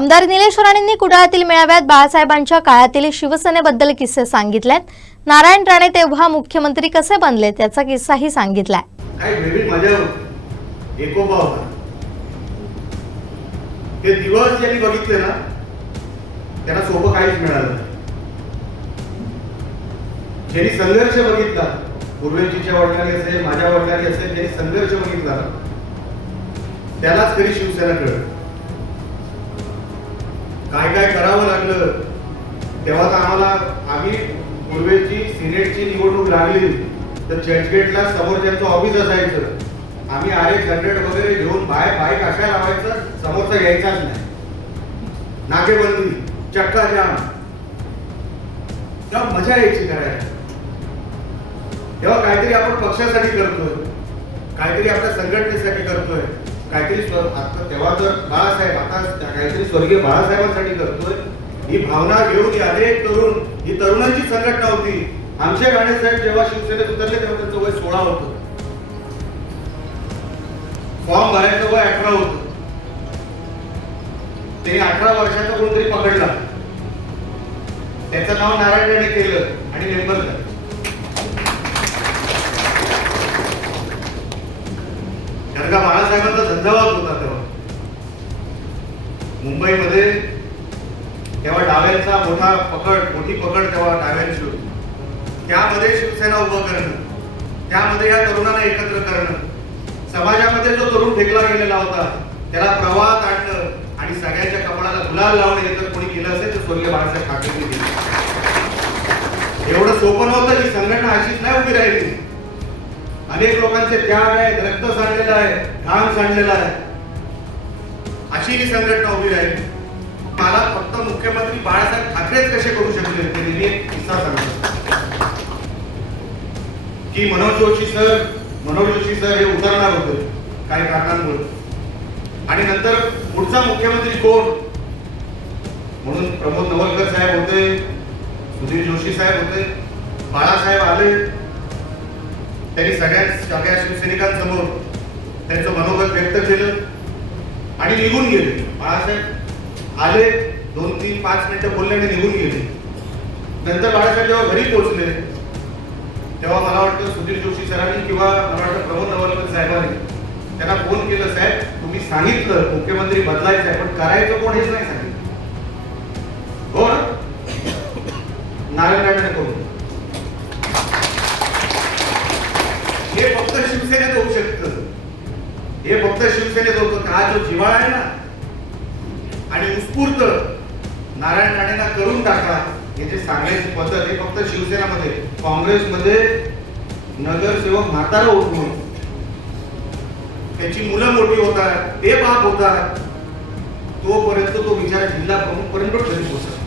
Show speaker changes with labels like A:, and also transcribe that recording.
A: आमदार निलेश राणेंनी कुडाळातील मेळाव्यात बाळासाहेबांच्या काळातील शिवसेनेबद्दल किस्से सांगितलेत. नारायण राणे तेव्हा मुख्यमंत्री कसे बनले त्याचा किस्साही सांगितलाय.
B: एकोपा होता. ते दिवस ज्यांनी बघितले ना त्यांना सोपं काहीच मिळालं नाही. ज्यांनी संघर्ष बघितला पूर्वेजीच्या वडिलांनी असेल माझ्या वडिलांनी असेल ज्यांनी संघर्ष बघितला त्यालाच खरी शिवसेना कळत काय काय करावं लागलं? तेव्हा तर आम्हाला आम्ही पूर्वेची सिनेटची निवडणूक लागली. तर चर्चगेटला समोर ज्यांचं ऑफिस असायचं आम्ही आर एक्स हंड्रेड वगैरे घेऊन बाय बाईक अशा लावायचं? समोरचा यायचाच नाही. नाकेबंदी चक्का जाम. तेव्हा मजा यायची करायला. तेव्हा काहीतरी आपण पक्षासाठी करतोय. काहीतरी आपल्या संघटनेसाठी करतोय. काहीतरी तेव्हा जर बाळासाहेब आता काहीतरी स्वर्गीय बाळासाहेबांसाठी करतोय ही भावना घेऊन ही अनेक तरुण ही तरुणांची संघटना होती. आमचे गाणे साहेब जेव्हा शिवसेनेत उतरले तेव्हा त्यांचं वय सोळा होतं. फॉर्म भरायचं वय अठरा होतं. ते अठरा वर्षाचा कोणतरी पकडला. त्याचं नाव नारायण राणे केलं आणि मेंबर झालं. कारण का बाळासाहेबांचा झंझावात होता तेव्हा. मुंबईमध्ये तेव्हा डाव्यांचा मोठा पकड मोठी पकड तेव्हा डाव्यांची होती. त्यामध्ये शिवसेना उभं करणं त्यामध्ये या तरुणांना एकत्र करणं समाजामध्ये जो तरुण फेकला गेलेला होता त्याला प्रवाहात आणणं आणि सगळ्यांच्या कपडाला गुलाल लावणं हे जर कोणी केलं असेल तर स्वर्गीय बाळासाहेब ठाकरेंनी केलं. एवढं सोपं नव्हतं की संघटना अशीच नाही उभी राहिली. अनेक लोकांचे त्याग आहेत रक्त सांडलेलं आहे घाम सांडलेला आहे. अशी ही संघटना उभी राहील. मला फक्त मुख्यमंत्री बाळासाहेब ठाकरेच कसे करू शकले ते नेहमी एक किस्सा सांगतो. की मनोज जोशी सर मनोज जोशी सर हे उतरणार होते काही कारणांमुळे. आणि नंतर पुढचा मुख्यमंत्री कोण? म्हणून प्रमोद नवलकर साहेब होते सुधीर जोशी साहेब होते बाळासाहेब आले. त्यांनी सगळ्या सगळ्या शिवसैनिकांसमोर त्यांचं मनोगत व्यक्त केलं. आणि निघून गेले. बाळासाहेब आले दोन तीन पाच मिनिटं बोलले आणि निघून गेले. नंतर बाळासाहेब जेव्हा घरी पोहोचले तेव्हा मला वाटतं सुधीर जोशी सरांनी किंवा मला वाटतं प्रमोद नवलकर साहेबांनी त्यांना फोन केलं साहेब तुम्ही सांगितलं मुख्यमंत्री बदलायचं आहे पण करायचं कोण हेच नाही सांगितलं. हो नारायण करून हे फक्त शिवसेनेत हे फक्त शिवसेनेत होतं का हा जो जिवाळा आहे ना आणि उत्स्फूर्त नारायण राणेंना करून टाका हे जे सांगण्याची पद्धत हे फक्त शिवसेनामध्ये काँग्रेसमध्ये नगरसेवक म्हातारा उठून त्याची मुलं मोठी होतात ते बाप होतात तोपर्यंत तो विचार जिल्हा प्रमुख पर्यंत पोहोचत.